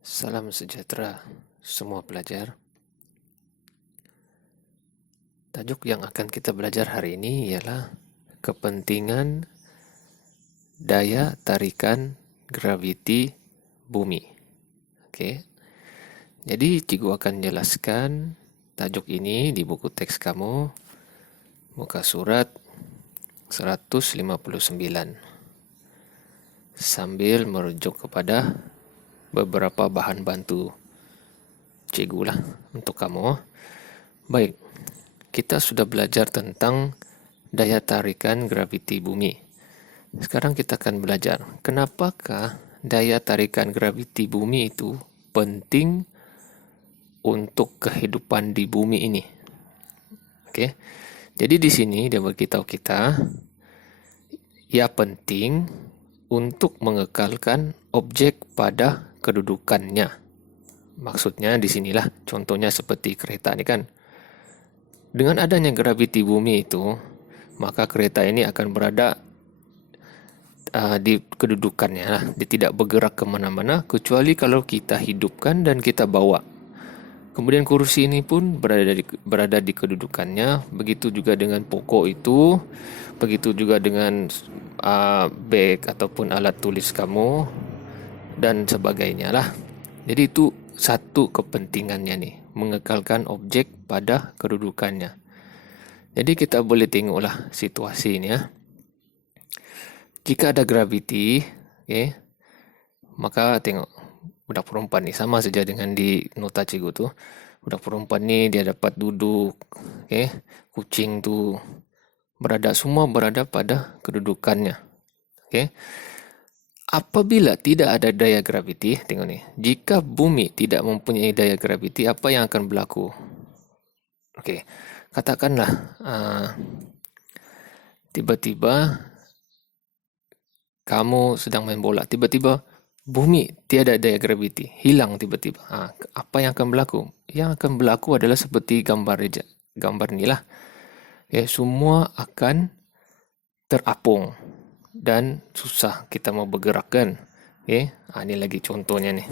Salam sejahtera semua pelajar. Tajuk yang akan kita belajar hari ini ialah kepentingan daya tarikan graviti bumi. Oke. Jadi cikgu akan jelaskan tajuk ini di buku teks kamu, muka surat 159. Sambil merujuk kepada beberapa bahan bantu cikgu lah untuk kamu. Baik, kita sudah belajar tentang daya tarikan graviti bumi. Sekarang kita akan belajar kenapakah daya tarikan graviti bumi itu penting untuk kehidupan di bumi ini. Oke. Jadi di sini dia beritahu kita ia penting untuk mengekalkan objek pada kedudukannya. Maksudnya di sinilah contohnya seperti kereta ini kan. Dengan adanya graviti bumi itu, maka kereta ini akan berada di kedudukannya. Dia tidak bergerak kemana-mana kecuali kalau kita hidupkan dan kita bawa. Kemudian kursi ini pun berada di kedudukannya. Begitu juga dengan pokok itu. Begitu juga dengan beg ataupun alat tulis kamu dan sebagainya lah. Jadi itu satu kepentingannya nih, mengekalkan objek pada kedudukannya. Jadi kita boleh tengoklah situasi ini ya. Jika ada graviti, okay, maka tengok budak perempuan ni sama saja dengan di nota cikgu tu. Budak perempuan ni dia dapat duduk, okay. Kucing tu semua berada pada kedudukannya. Okay. Apabila tidak ada daya graviti, tengok ni. Jika bumi tidak mempunyai daya graviti, apa yang akan berlaku? Okey. Katakanlah tiba-tiba kamu sedang main bola, tiba-tiba bumi tiada daya graviti, hilang tiba-tiba. Apa yang akan berlaku? Yang akan berlaku adalah seperti gambar ni lah. Okay, semua akan terapung dan susah kita mau bergerak kan. Okay, ini lagi contohnya ni.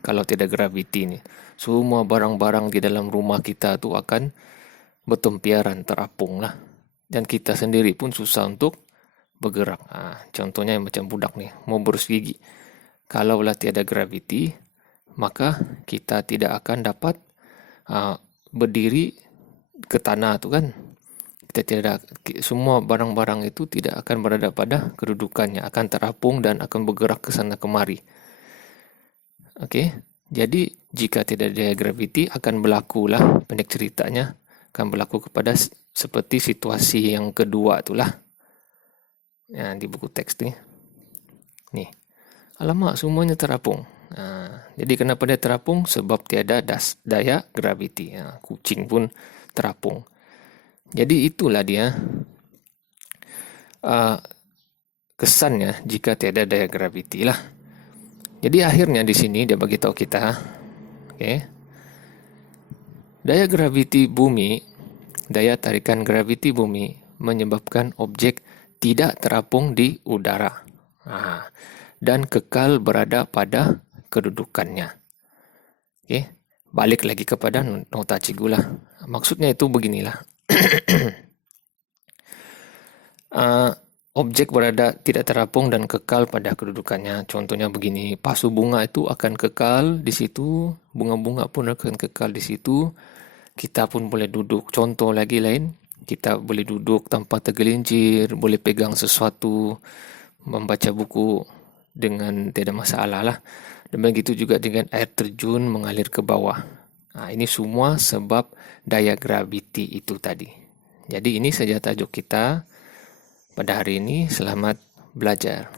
Kalau tidak graviti ni, semua barang-barang di dalam rumah kita tu akan bertempiaran, terapung lah. Dan kita sendiri pun susah untuk bergerak. Contohnya macam budak ni, mau berus gigi. Kalaulah tiada graviti, maka kita tidak akan dapat berdiri ke tanah tu kan. Semua barang-barang itu tidak akan berada pada kedudukannya, akan terapung dan akan bergerak ke sana kemari. Okey, jadi jika tidak ada graviti akan berlakulah, pendek ceritanya, akan berlaku kepada seperti situasi yang kedua itulah. Di buku teks ni. Ni. Alamak, semuanya terapung. Jadi kenapa dia terapung? Sebab tiada daya graviti. Kucing pun terapung. Jadi itulah dia kesannya jika tiada daya graviti lah. Jadi akhirnya di sini dia bagi tahu kita, okay, daya graviti bumi, daya tarikan graviti bumi menyebabkan objek tidak terapung di udara dan kekal berada pada kedudukannya. Okay, balik lagi kepada nota cikgu lah. Maksudnya itu beginilah. Objek berada tidak terapung dan kekal pada kedudukannya. Contohnya begini, pasu bunga itu akan kekal di situ, bunga-bunga pun akan kekal di situ. Kita pun boleh duduk. Contoh lagi lain, kita boleh duduk tanpa tergelincir, boleh pegang sesuatu, membaca buku dengan tidak masalah lah. Dan begitu juga dengan air terjun mengalir ke bawah. Ini semua sebab daya graviti itu tadi. Jadi ini saja tajuk kita pada hari ini. Selamat belajar.